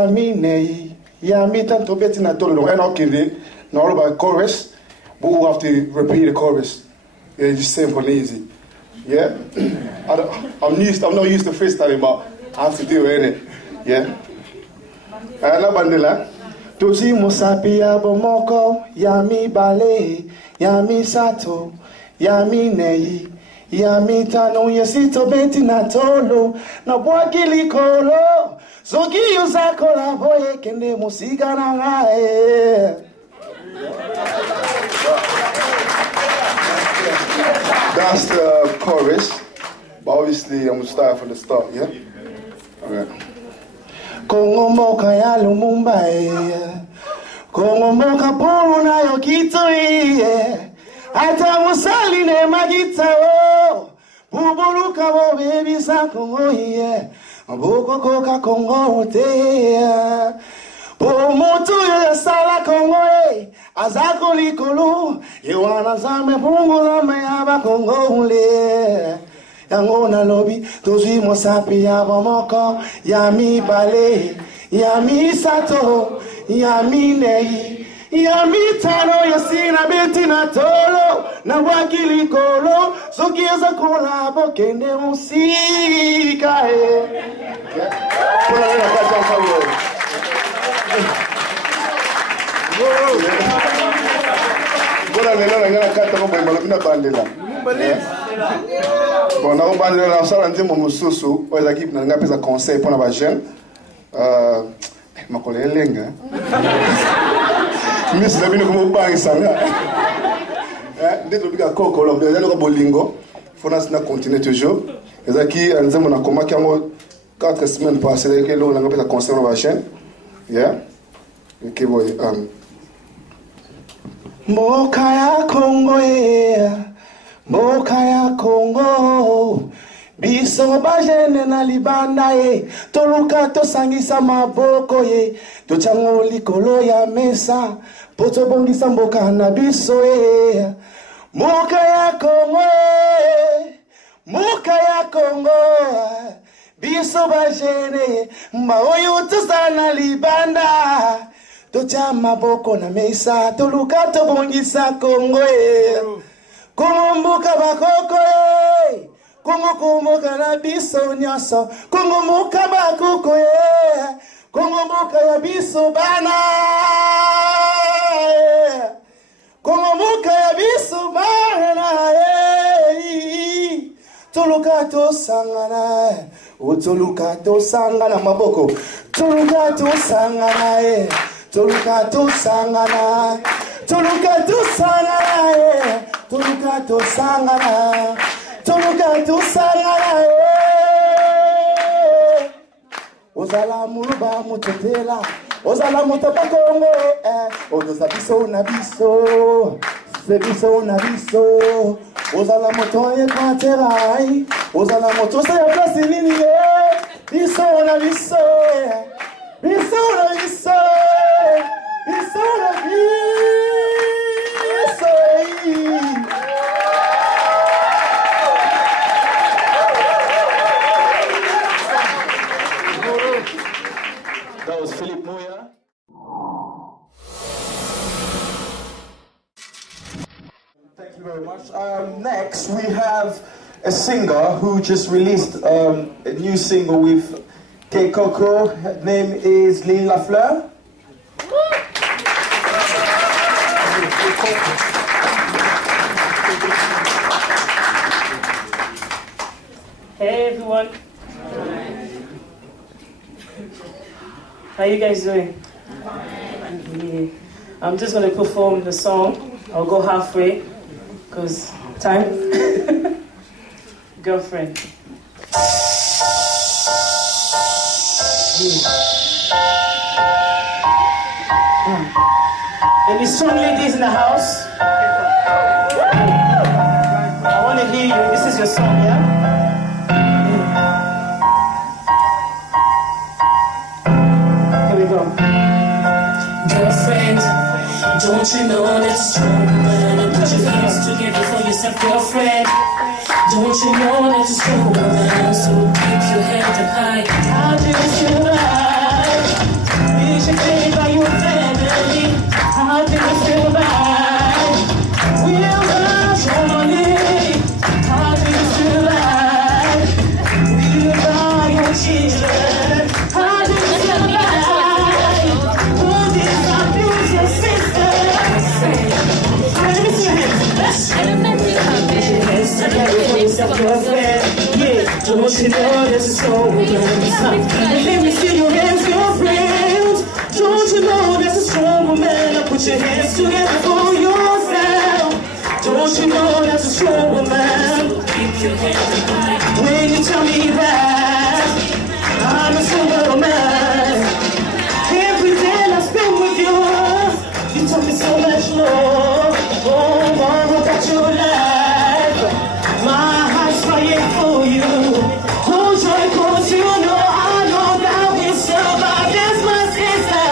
Yamine, Yamitan to bet in a dollar, and okay, not about chorus, but we have to repeat the chorus. Yeah, it's simple and easy. Yeah? I'm not used to freestyling, but I have to do it, innit? Yeah? Ana bandela. Toji musapi abomoko, Yami bale, Yami sato, Yami nei. Yamita no yesito beti na tolo na bwakili kolo zogi yuza kola boye kende musika na ngae. That's the chorus, but obviously I'm gonna start from the start, yeah? Alright. Kongo moka ya Lumumba, Kongo moka polo na yokito, ata musali ne magita o bubuluka bo baby sa Kongo ye boko koka Kongo te bo moto ya sala Kongo e azako likolo ye wana zame pungu la mayaba Kongo le yangona lobi tozwi mosapi ya bomoko yami bale yami sato yami nei Yami tano yasina beti na tolo na wakili kolo sokieza kola bokende musika Bona nela ngana kata ko boy bina bandela. Bona ko bandela na sala nzimo mususu oza ki na ngapeza conseil pour na ba jeune. Makole lenga. Miss Labino como bangsanga. Dès que le coco là, bien le bolingo, faut na continuer toujours. Et ça qui anzemo na koma ki amo 4 semaines passées que l'on a fait concert na chaîne. Yeah. Okay boy. Mokaya Congo Mokaya Congo. Biso bajene na libanda ye toluka tosangisa maboko ye tochango likolo ya mesa poto bongisa mboka na biso ye moka ya Kongo biso bajene maoyo tosana libanda tocha maboko na mesa toluka tobongisa Kongo ye Kongo mboka bakoko ye Kongo kanabiso nyasa Kongo muka bakuko ye Kongo muka ya biso bana Kongo muka ya biso bana Toluka to sangana Toluka to sangana maboko Toluka to sangana Toluka to sangana Toluka to sangana Toluka to sangana Toluka to sangana Ozala muluba mutotela Ozala mutapa Kongo Odoza biso na biso Se biso na biso Ozala moto ye kwaterai Ozala moto se ya plasi nini Biso na biso Biso na biso Biso na biso Thank you very much. Next, we have a singer who just released a new single with K Coco. Her name is Lily Lafleur. Hey everyone. How you guys doing? Yeah. I'm just going to perform the song. I'll go halfway because time. Girlfriend. Any strong ladies in the house? I want to hear you. This is your song, yeah? Girlfriend, don't you know that you're strong woman? Put your hands together for yourself, girlfriend. Don't you know that you're strong woman? So keep your head up high. How do you feel like? rejected by your family. How do you feel about without your money? How do you feel about without your children? How do you feel about who did abuse your sisters? Let me see your hands. Put your hands together for yourself, girlfriend. Yeah, don't you know this is so woman? Let me see your hands, girlfriend. Don't you know that's a strong woman? Now put your hands together for yourself. Don't you know that's a strong woman? When you tell me that I'm a single man, every day I spend with you, you taught me so much more. Oh, mama, got your life. My heart's crying for you. Oh, joy, cause you know I know that we survive. That's my sister.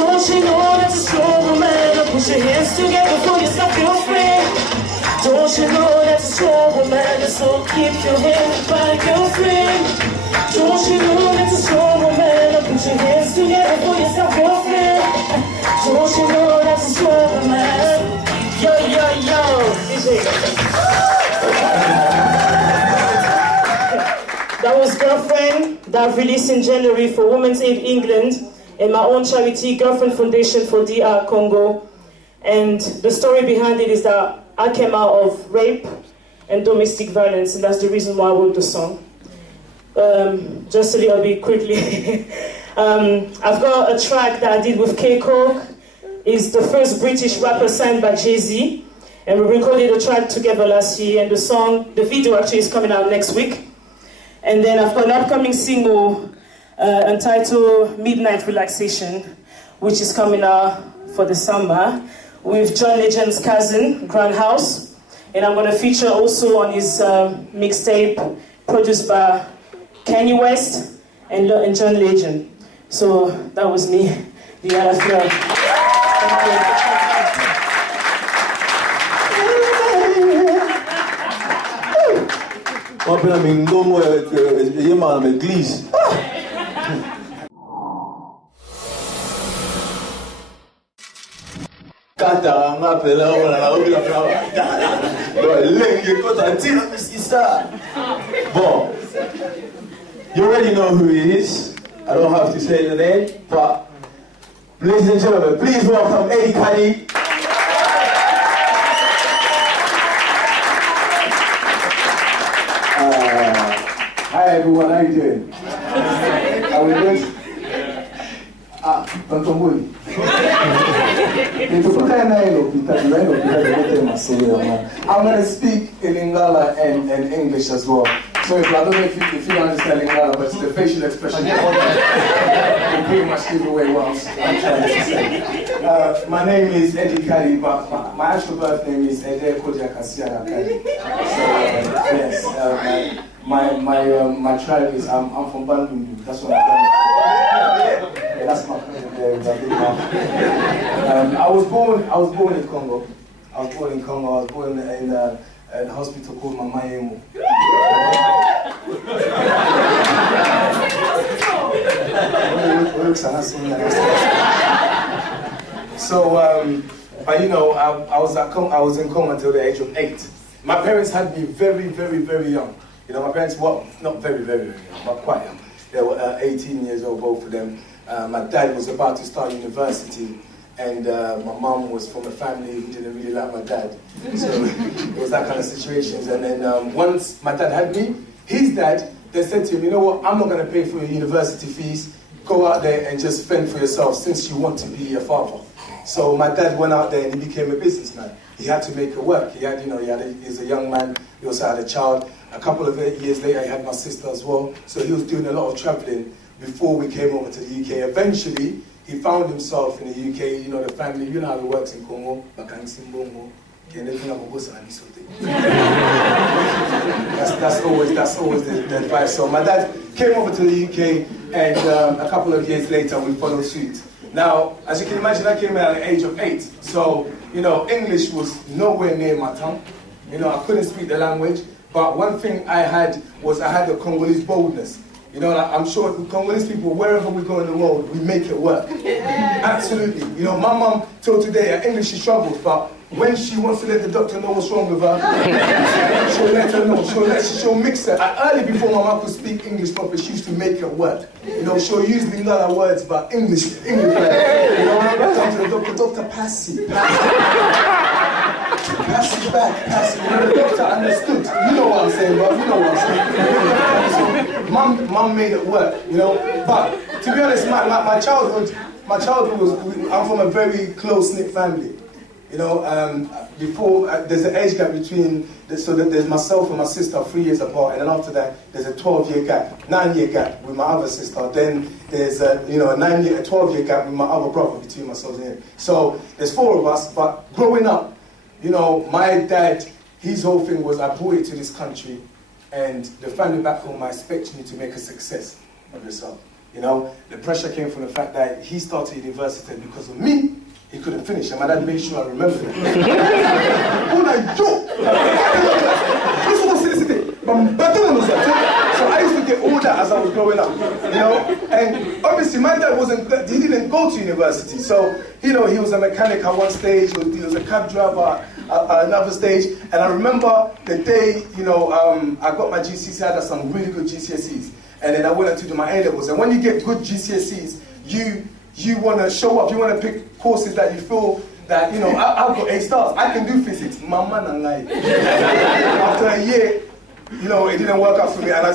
Don't you know that's a strong woman? Put your hands together for yourself, girlfriend. Don't you know that's a strong woman? So keep your hands by girlfriend. Don't you know that's a strong woman? Put your hands together for yourself, girlfriend. Don't you know that's a strong woman? Yo, yo, yo, DJ. That was Girlfriend, that I've released in January for Women's Aid England and my own charity, Girlfriend Foundation for DR Congo. And the story behind it is that I came out of rape and domestic violence, and that's the reason why I wrote the song. Just a little bit quickly. I've got a track that I did with K-Coke. He's the first British rapper signed by Jay-Z, and we recorded a track together last year, and the video actually is coming out next week. And then I've got an upcoming single entitled Midnight Relaxation, which is coming out for the summer, with John Legend's cousin, Grand House. And I'm going to feature also on his mixtape produced by Kanye West and John Legend. So that was me, the other floor. Thank you. Moi, je suis un homme qui est à l'église. Bon, you already know who he is. I don't have to say the name, but ladies and gentlemen, please welcome Eddie Kadi. Hi everyone, how you doing? Are we good? Tontombuli. I'm going to speak in Lingala and English as well. So I don't know if you understand Lingala, but it's the facial expression can pretty much give away what I'm trying to say. My name is Eddie Kadi, but my actual birth name is Ede Kodia Kasiana Kadi. So yes, my tribe is I'm from Bandundu. That's what I'm from. Yeah, that's my cousin there. I was born in Congo. I was born in a hospital called Mamayemo. So, but you know, I was in Congo until the age of 8. My parents had me very, very, very young. You know, my parents were not very, very, very young, but quite young. They were 18 years old, both of them. My dad was about to start university, and my mom was from a family who didn't really like my dad. So it was that kind of situations. And then once my dad had me, his dad, they said to him, you know what, I'm not going to pay for your university fees. Go out there and just fend for yourself since you want to be a father. So my dad went out there and he became a businessman. He had to make it work. He had, he's a young man. He also had a child. A couple of years later, he had my sister as well. So he was doing a lot of traveling before we came over to the UK. Eventually, he found himself in the UK. You know, the family, you know how it works in Congo. That's always the advice. So my dad came over to the UK, and a couple of years later, we followed suit. Now, as you can imagine, I came at the age of 8. So, you know, English was nowhere near my tongue. You know, I couldn't speak the language. But one thing I had was I had the Congolese boldness. You know, like, I'm sure Congolese people, wherever we go in the world, we make it work. Absolutely. You know, my mum till today, her English she struggles, but when she wants to let the doctor know what's wrong with her, she'll let her know. She'll mix it. Early before my mum could speak English properly, she used to make it work. You know, she'll use Lingala words, but English. Like, you know, come to the doctor, pass it. Pass it back, pass it. You know, the doctor understood. You know what I'm saying, bro. You know what I'm saying. So, mum made it work, you know. But to be honest, my childhood was, I'm from a very close-knit family. You know, before, there's an age gap between, so that there's myself and my sister 3 years apart, and then after that, there's a 12-year gap, 9-year gap with my other sister. Then there's a 12-year gap with my other brother between myself and him. So there's 4 of us, but growing up, you know, my dad, his whole thing was, I brought it to this country, and the family back home, I expect you to make a success of yourself. You know, the pressure came from the fact that he started university because of me. He couldn't finish, and my dad made sure I remembered it. So I used to get all that as I was growing up, you know. And obviously, my dad he didn't go to university. So, you know, he was a mechanic at one stage, he was a cab driver at another stage. And I remember the day, you know, I got my GCSEs, I had some really good GCSEs. And then I went to do my A-levels. And when you get good GCSEs, you want to show up, you want to pick courses that you feel that, you know, I've got A stars, I can do physics. Mama and I. After a year, you know, it didn't work out for me, and I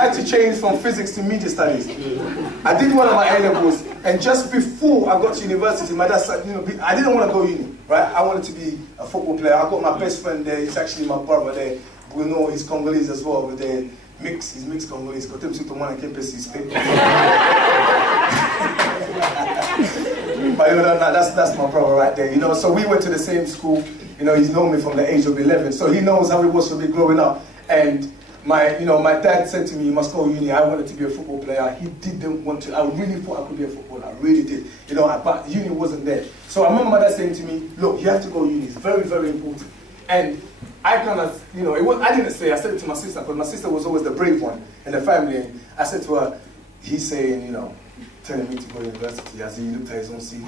had to change from physics to media studies. I did one of my A-levels, and just before I got to university, my dad said, you know, I didn't want to go uni, right? I wanted to be a football player. I got my best friend there, he's actually my brother there. We know he's Congolese as well, but he's mixed Congolese. But you know, that's my brother right there, you know. So we went to the same school, you know, he's known me from the age of 11, so he knows how it was for me growing up. And my dad said to me, you must go uni. I wanted to be a football player. He didn't want to. I really thought I could be a footballer. I really did, you know, but uni wasn't there. So I remember my dad saying to me, look, you have to go uni. It's very, very important. And I kind of, you know, I didn't say, I said it to my sister, because my sister was always the brave one in the family. And I said to her, he's saying, you know, telling me to go to university, as he looked at his own CV.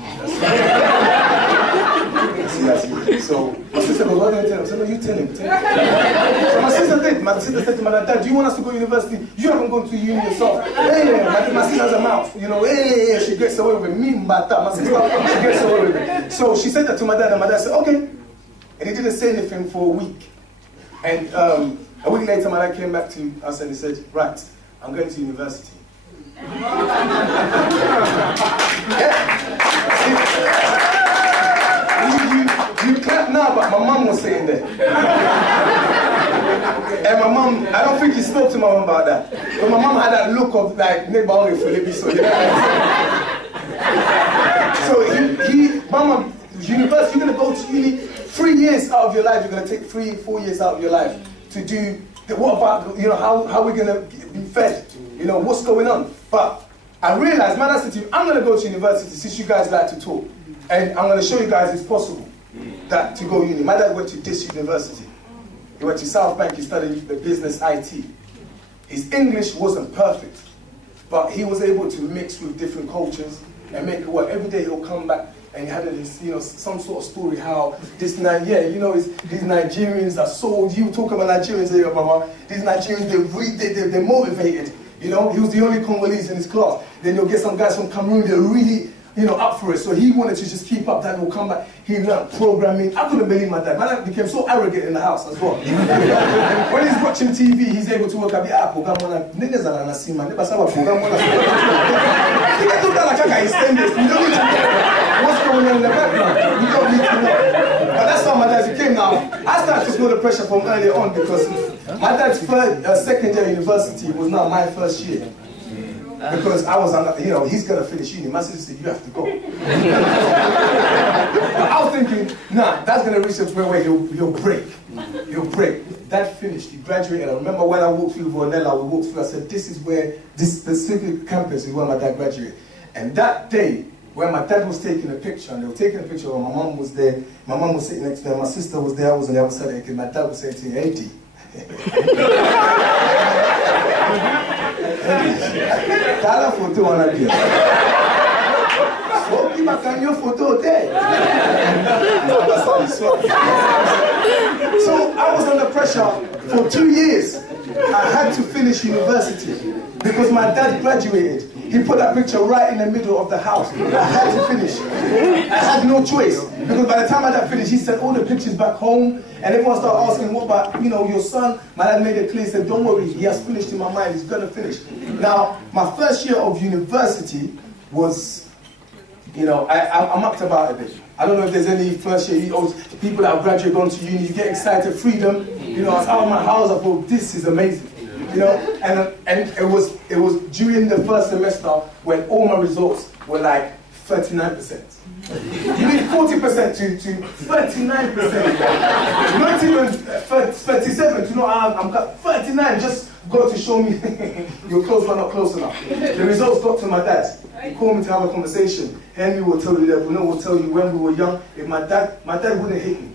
So my sister goes, why don't you tell him? I said, no, you tell him. So my sister did. My sister said to my dad, do you want us to go to university? You haven't gone to uni yourself. Hey, my sister has a mouth, you know, hey, she gets away with it. Me, my sister, she gets away with it. So she said that to my dad, and my dad said, okay. And he didn't say anything for a week. And a week later, my dad came back to us and he said, right, I'm going to university. You clap now, but my mum was sitting there. And my mum, I don't think he spoke to my mum about that. But my mum had that look of like, so mama, university, you're going to go to uni 3 years out of your life, you're going to take 3-4 years out of your life to do, what about, you know, how are we going to be fed? You know, what's going on? But I realized, man, I said to you, I'm going to go to university since you guys like to talk. And I'm going to show you guys it's possible that to go uni. My dad went to this university. He went to South Bank, he studied the business IT. His English wasn't perfect, but he was able to mix with different cultures and make it work. Every day he'll come back and he had this, you know, some sort of story how this these Nigerians are sold. You talk about Nigerians here, Mama. These Nigerians, they're motivated. You know, he was the only Congolese in his class. Then you'll get some guys from Cameroon, they're really, you know, up for it. So he wanted to just keep up. Dad will come back. He learned programming. I couldn't believe my dad. My dad became so arrogant in the house as well. When he's watching TV, he's able to work at the app. What's going on in the background? You don't need to know. But that's how my dad became now. I started to feel the pressure from earlier on because my dad's second year university was not my first year. Because I was, you know, he's going to finish uni. My sister said, you have to go. But I was thinking, nah, that's going to reach a point where he'll break. He'll break. That finished. He graduated. I remember when I walked through Vonella, we walked through, I said, this is where, this specific campus is where my dad graduated. And that day, when my dad was taking a picture, and they were taking a picture where my mom was there, my mom was sitting next to her, my sister was there, I was on the other side, and my dad was saying to me, hey, D. T'as la photo en appui. Oh, il m'a gagné une photo there. So I was under pressure for 2 years. I had to finish university because my dad graduated. He put that picture right in the middle of the house. I had to finish. I had no choice because by the time I had finished, he sent all the pictures back home, and everyone started asking, "What about your son?" My dad made it clear. He said, "Don't worry, he has finished in my mind. He's gonna finish." Now, my first year of university was, I'm up about a bit. I don't know if there's any first year people that have graduated, gone to uni, you get excited, freedom. I was out of my house, I thought, this is amazing. And it was during the first semester when all my results were like 39%. You need 40% to 39%. Not even 37 to know I'm 39. Just got to show me you're close but not close enough. The results got to my dad. He called me to have a conversation. Henry will tell you that, Bruno will tell you when we were young, if my dad wouldn't hit me.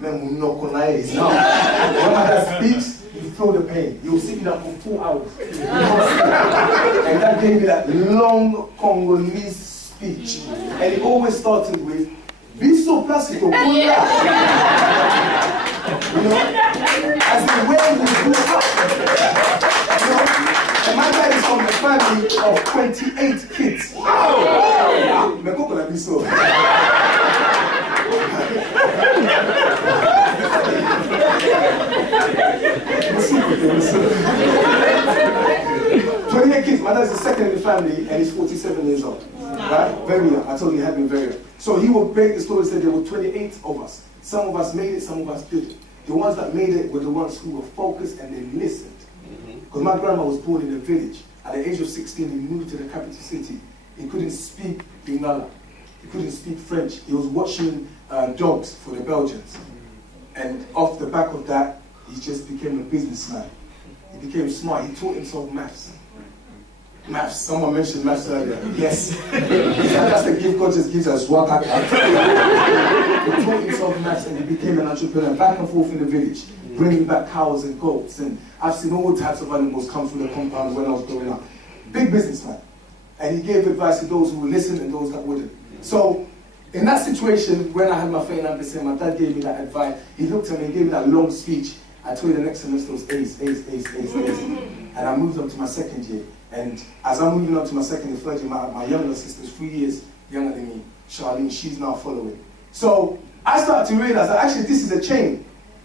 Man, we're not gonna lie, it's now. When my dad speaks, you feel the pain. You'll sit me down for 4 hours. And that gave me that long Congolese speech. And it always started with, be so plastic, as in when we grew up. And my dad is from a family of 28 kids. Oh! Mais pourquoi la vie so? 28 kids. My dad's the second in the family, and he's 47 years old. Right? Very young. I told you he had been very young. So he would break the story, said there were 28 of us. Some of us made it, some of us didn't. The ones that made it were the ones who were focused and they listened. Because my grandma was born in a village. At the age of 16, he moved to the capital city. He couldn't speak Lingala. He couldn't speak French. He was watching dogs for the Belgians. And off the back of that, he just became a businessman. He became smart. He taught himself maths. Maths. Someone mentioned maths earlier. Yes. That's the gift God just gives us. He taught himself maths and he became an entrepreneur. Back and forth in the village, bringing back cows and goats. And I've seen all types of animals come through the compound when I was growing up. Big businessman. And he gave advice to those who would listen and those that wouldn't. So, in that situation, when I had my 39%, my dad gave me that advice. He looked at me and gave me that long speech. I told you the next semester was A's. And I moved on to my second year. And as I'm moving on to my second and third year, my younger sister's 3 years younger than me, Charlene, she's now following. So I started to realize that actually this is a chain.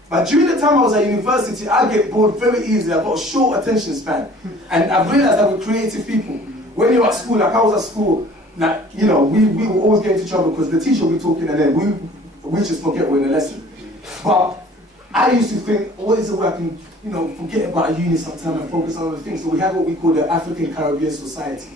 But during the time I was at university, I get bored very easily. I've got a short attention span. And I've realized that we're creative people. When you're at school, like I was at school, like, we will always get into trouble because the teacher will be talking and then we just forget we're in a lesson. But I used to think, what is it where I can, forget about a uni sometime and focus on other things. So we had what we call the African Caribbean Society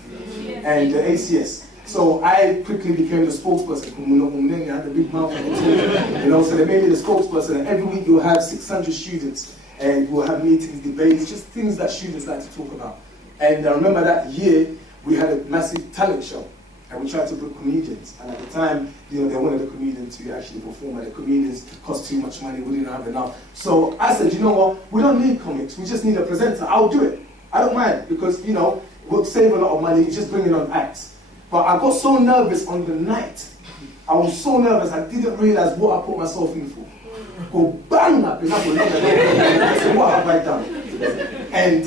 and the ACS. So I quickly became the spokesperson. I had the big mouth on the team. So they made me the spokesperson. And every week you'll have 600 students and we'll have meetings, debates, just things that students like to talk about. And I remember that year we had a massive talent show. And we tried to book comedians. And at the time, they wanted the comedians to actually perform. And the comedians cost too much money, we didn't have enough. So I said, you know what, we don't need comics, we just need a presenter. I'll do it. I don't mind, because, we'll save a lot of money, just bringing on acts. But I got so nervous on the night. I was so nervous, I didn't realize what I put myself in for. Go bang up, I said, what have I done? And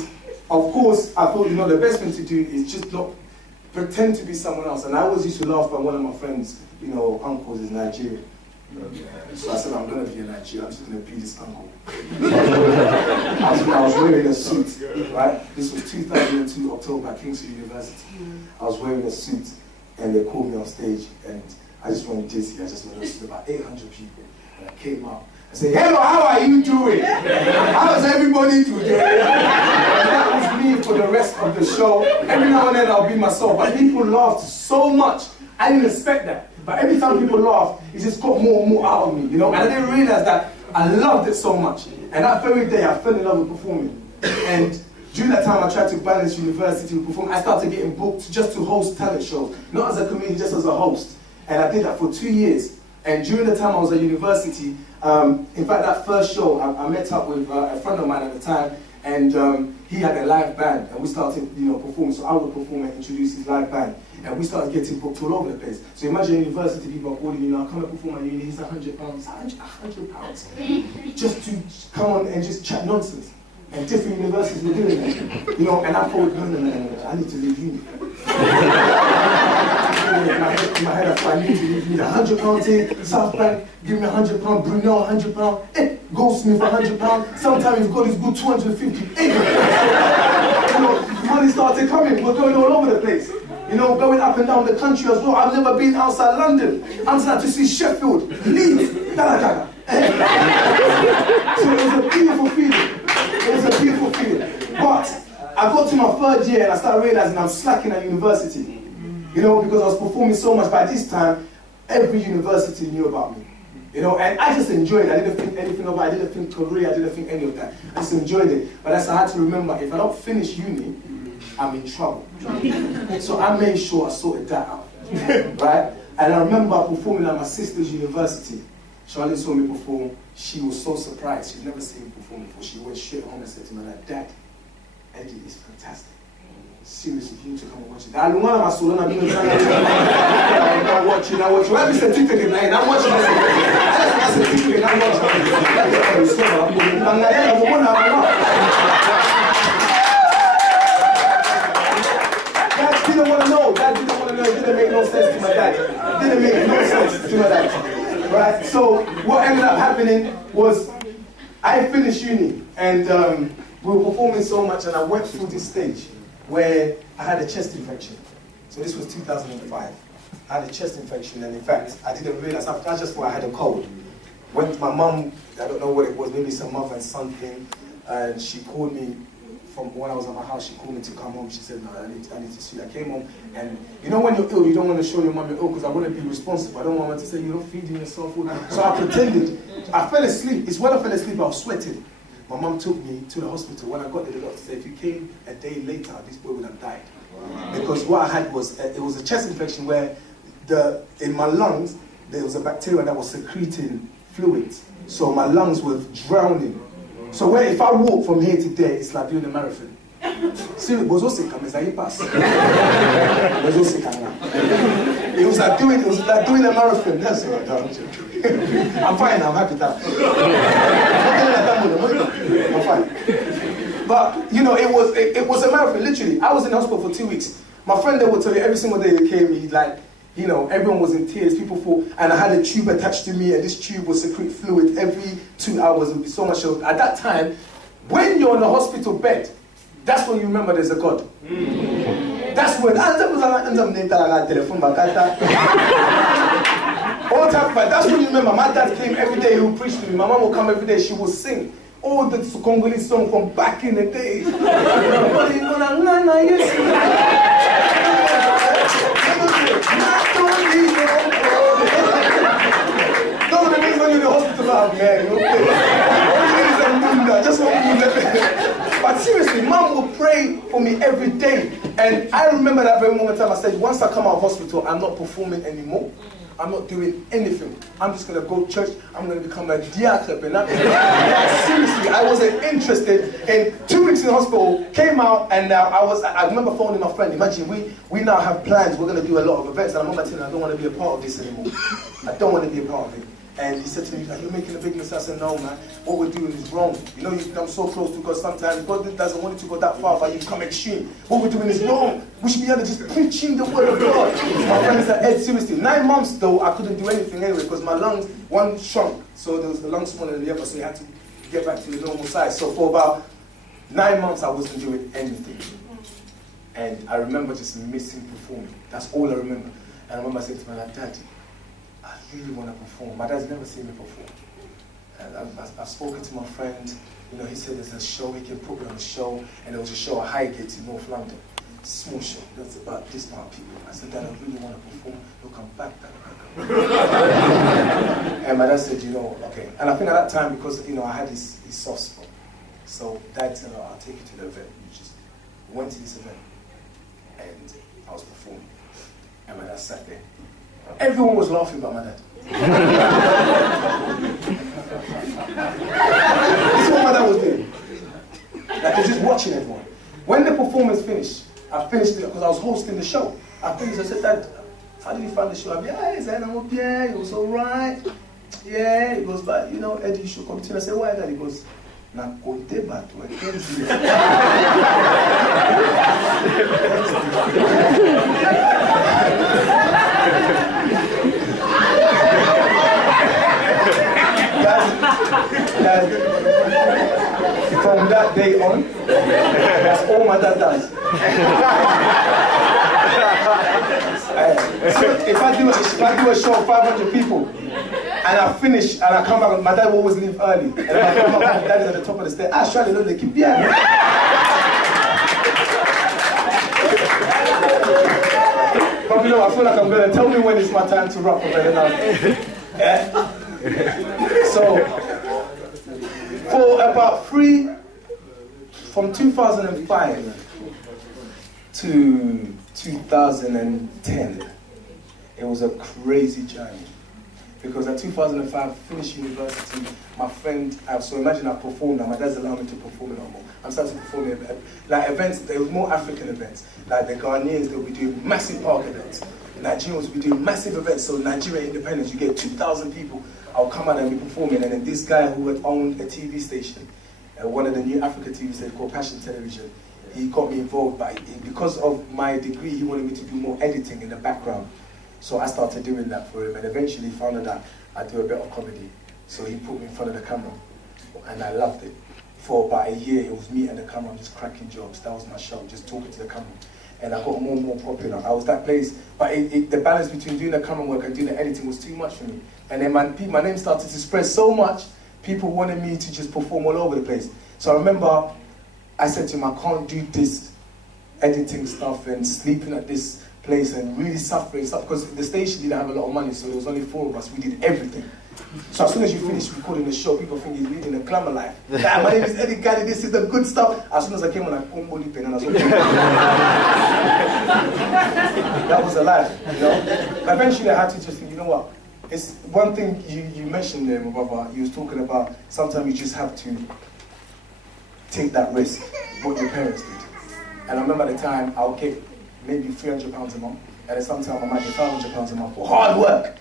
of course, I thought, the best thing to do is just not pretend to be someone else. And I always used to laugh by one of my friends, uncles is Nigerian. So I said, I'm going to be a Nigerian, I'm just going to be this uncle. I was wearing a suit, right? This was 2002, October, at Kingston University. I was wearing a suit and they called me on stage and I just went dizzy. I just went to about 800 people. And I came out. I said, hello, how are you doing? How's everybody today? And that was me for the rest of the show. Every now and then I'll be myself. But people laughed so much. I didn't expect that. But every time people laughed, it just got more and more out of me, And I didn't realize that I loved it so much. And that very day I fell in love with performing. And during that time I tried to balance university with performing. I started getting booked just to host talent shows. Not as a comedian, just as a host. And I did that for 2 years. And during the time I was at university, In fact, that first show, I met up with a friend of mine at the time, and he had a live band, and we started, performing. So I would perform and introduce his live band, and we started getting booked all over the place. So imagine university people are calling, come and perform at uni. He's £100. £100 just to come on and just chat nonsense. And different universities were doing that, and I thought, no, I need to leave uni. In my head, I thought, I need to leave uni. £100 here, South Bank, give me £100, Brunel £100, Goldsmith £100, sometimes if God is good, 250. Money started coming, we're going all over the place. Going up and down the country as well. I've never been outside London. I'm starting to see Sheffield, Leeds, Dalagaga. So it was a beautiful feeling. It was a beautiful feeling. But I got to my third year and I started realizing I'm slacking at university. Because I was performing so much. By this time, every university knew about me. And I just enjoyed it. I didn't think anything of it. I didn't think career. I didn't think any of that. I just enjoyed it. But I had to remember, if I don't finish uni, I'm in trouble. So I made sure I sorted that out. Right? And I remember performing at my sister's university. Charlotte saw me perform. She was so surprised. She'd never seen me perform before. She went straight home and said to me, Dad, Eddie is fantastic. Seriously, you need to come and watch it. I don't want to watch it. I watch it. I have a certificate, man. I'm watching this. I have a certificate. I'm watching Dad didn't want to know. Dad didn't want to know. It didn't make no sense to my dad. It didn't make no sense to my dad. Right? So what ended up happening was I finished uni and we were performing so much and I went through this stage where I had a chest infection. So this was 2005. I had a chest infection and in fact I didn't realize, I just thought I had a cold. Went to my mum, I don't know what it was, maybe some mother and son thing, and she called me from when I was at my house, she called me to come home. She said, no, I need to see you. I came home, and when you're ill, you don't want to show your mum you're ill because I want to be responsible. I don't want her to say, you're not feeding yourself food. So I pretended. I fell asleep. It's when I fell asleep, I was sweating. My mum took me to the hospital. When I got there, the doctor said, if you came a day later, this boy would have died. Because what I had was, it was a chest infection where in my lungs, there was a bacteria that was secreting fluids. So my lungs were drowning. So if I walk from here to there, it's like doing a marathon. See, it was also coming, it was like doing a marathon. That's what I'm fine, I'm happy now. I'm fine. But it was a marathon, literally. I was in the hospital for 2 weeks. My friend there would tell you every single day they came, everyone was in tears, people thought, and I had a tube attached to me, and this tube would secrete fluid every 2 hours. It would be so much. At that time, when you're in a hospital bed, that's when you remember there's a God. That's when, all time, but that's when you remember. My dad came every day, he would preach to me. My mom would come every day, she would sing all the Congolese songs from back in the day. Those are the things when you're in the hospital, man. Just but seriously, Mom would pray for me every day. And I remember that very moment in time I said, once I come out of hospital, I'm not performing anymore. I'm not doing anything. I'm just going to go to church. I'm going to become a diacre. Seriously, I wasn't interested. In 2 weeks in hospital, came out, and I remember phoning my friend. Imagine, we now have plans. We're going to do a lot of events. And I remember telling him, I don't want to be a part of this anymore. I don't want to be a part of it. And he said to me, are you making a big mistake? I said, no, man. What we're doing is wrong. You come so close to God sometimes. God doesn't want you to go that far, but you come extreme. What we're doing is wrong. We should be able to just preaching the word of God. My friend said, Ed, seriously. 9 months, though, I couldn't do anything anyway because my lungs, one shrunk. So there was the lung smaller than the other, so you had to get back to the normal size. So for about 9 months, I wasn't doing anything. And I remember just missing performing. That's all I remember. And I remember saying to my dad, Daddy, I really want to perform. My dad's never seen me perform. And I've spoken to my friend. He said there's a show, he can put me on a show. And there was a show at Highgate in North London. Small show. That's about this amount of people. I said, Dad, I really want to perform. He'll come back, Dad. And my dad said, okay. And I think at that time, because, I had this soft spot. So Dad said, I'll take you to the event. We just went to this event. And I was performing. And my dad sat there. Everyone was laughing about my dad. This is what my dad was doing. Like, he was just watching everyone. When the performance finished, I finished it because I was hosting the show. I finished, I said, Dad, how did you find the show? I said, yeah, it was alright. Yeah, he goes, but you know, Eddie, you should continue. I said, why, Dad? He goes, na konte batu, I can't do it. Guys, from that day on, that's all my dad does. So if I do a show of 500 people, and I finish, and I come back, my dad will always leave early. And if I come back, my dad is at the top of the stairs. I try to know they keep behind. But you know, I feel like I'm going to tell me when it's my time to rock. Yeah? So, for about from 2005 to 2010, it was a crazy journey. Because at 2005, I finished university, my friend, so imagine I performed now, my dad's allowed me to perform no more. I'm starting to perform like events, there was more African events. Like the Ghanaians, they'll be doing massive park events. Nigerians will be doing massive events, so Nigeria Independence, you get 2,000 people. I'll come out and be performing, and then this guy who had owned a TV station, one of the new Africa TV stations called Passion Television, he got me involved, but because of my degree, he wanted me to do more editing in the background. So I started doing that for him, and eventually found out that I do a bit of comedy. So he put me in front of the camera, and I loved it. For about a year, it was me and the camera just cracking jokes. That was my show, just talking to the camera. And I got more and more popular. I was that place, but the balance between doing the camera work and doing the editing was too much for me. And then my name started to spread so much, people wanted me to just perform all over the place. So I remember I said to him, I can't do this editing stuff and sleeping at this place and really suffering stuff, because the station didn't have a lot of money, so there was only 4 of us. We did everything. So as soon as you finish recording the show, people think you're leading a glamour life. Like, my name is Eddie Gally, this is the good stuff. As soon as I came on, I Kumboli pen and I was like, that was a life, you know. But eventually I had to just think, you know what? It's one thing you mentioned there, my brother. You was talking about sometimes you just have to take that risk, what your parents did. And I remember at the time I would get maybe £300 a month, and then sometimes I might get £500 a month for hard work.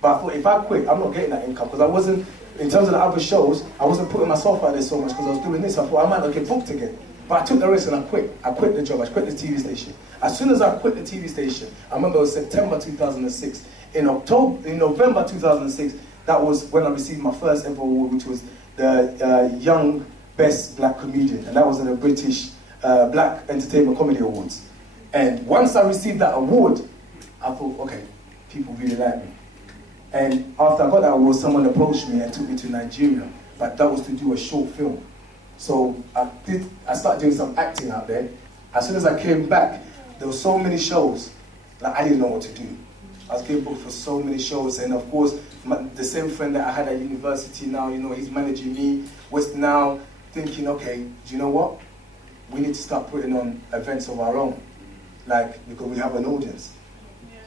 But I thought, if I quit, I'm not getting that income, because I wasn't, in terms of the other shows, I wasn't putting myself out there so much because I was doing this. I thought I might not get booked again. But I took the risk and I quit. I quit the job, I quit the TV station. As soon as I quit the TV station, I remember it was September 2006. In November 2006, that was when I received my first ever award, which was the Young Best Black Comedian, and that was in the British Black Entertainment Comedy Awards. And once I received that award, I thought, okay, people really like me. And after I got that award, someone approached me and took me to Nigeria, but that was to do a short film. So I started doing some acting out there. As soon as I came back, there were so many shows, like I didn't know what to do. I was getting booked for so many shows, and of course, the same friend that I had at university now, you know, he's managing me, was now thinking, okay, do you know what? We need to start putting on events of our own, like, because we have an audience.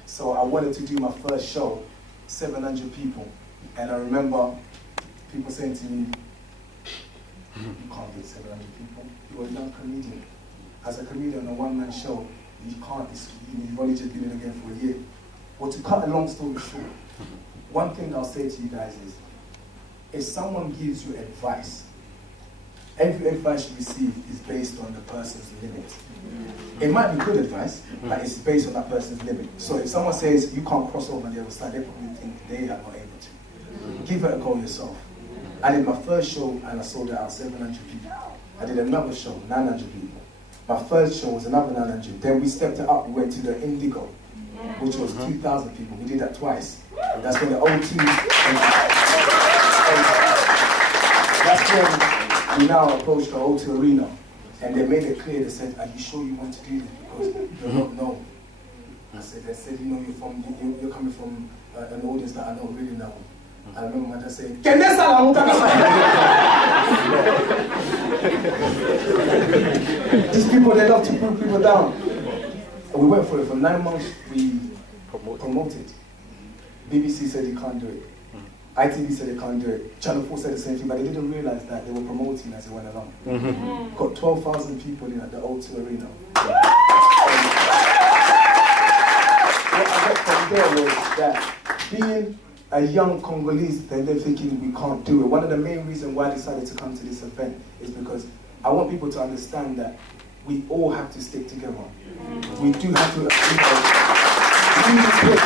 So I wanted to do my first show, 700 people, and I remember people saying to me, you can't get 700 people, you're a young comedian. As a comedian on a one-man show, you can't, you've only just been in again for a year. Well, to cut a long story short, one thing I'll say to you guys is, if someone gives you advice, every advice you receive is based on the person's limit. It might be good advice, but it's based on that person's limit. So if someone says you can't cross over on the other side, they probably think they are not able to. Give it a go yourself. I did my first show and I sold it out 700 people. I did another show, 900 people. My first show was another 900. Then we stepped it up, we went to the Indigo, which was 2,000 people. We did that twice. That's when the O2, that's when we now approached the O2 Arena. And they made it clear, they said, are you sure you want to do this? Because they don't know. They said, you know, you're coming from an audience that I don't really know. I remember my dad saying, these people, they love to put people down. And we went for it. For 9 months, we promoted. BBC said you can't do it. ITV said they can't do it. Channel 4 said the same thing, but they didn't realise that they were promoting as they went along. Got 12,000 people in at the O2 Arena. What I got from there was that being a young Congolese, they're thinking we can't do it. One of the main reasons why I decided to come to this event is because I want people to understand that we all have to stick together. We do have to, really push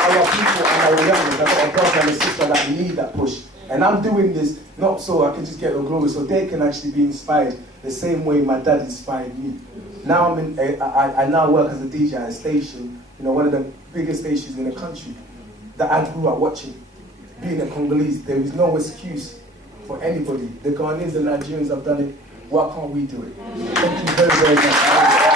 our people and our youngers. I've got a brother and a sister that need that push. And I'm doing this not so I can just get the glory, so they can actually be inspired the same way my dad inspired me. Now I now work as a DJ at a station, one of the biggest stations in the country that I grew up watching. Being a Congolese, there is no excuse for anybody. The Ghanaians and Nigerians have done it. Why can't we do it? Thank you very, very much.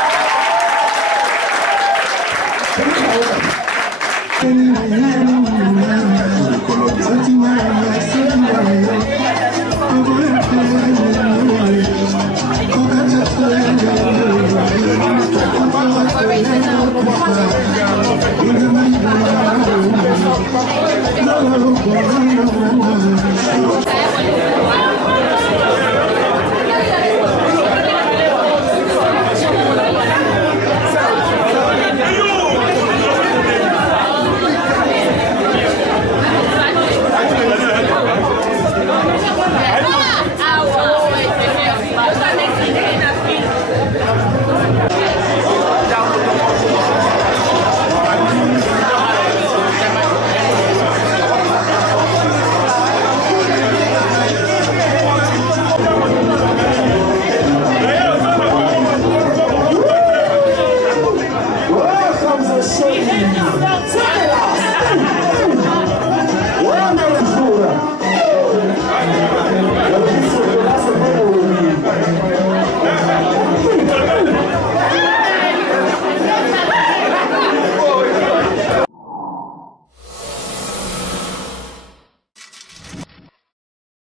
Welcome to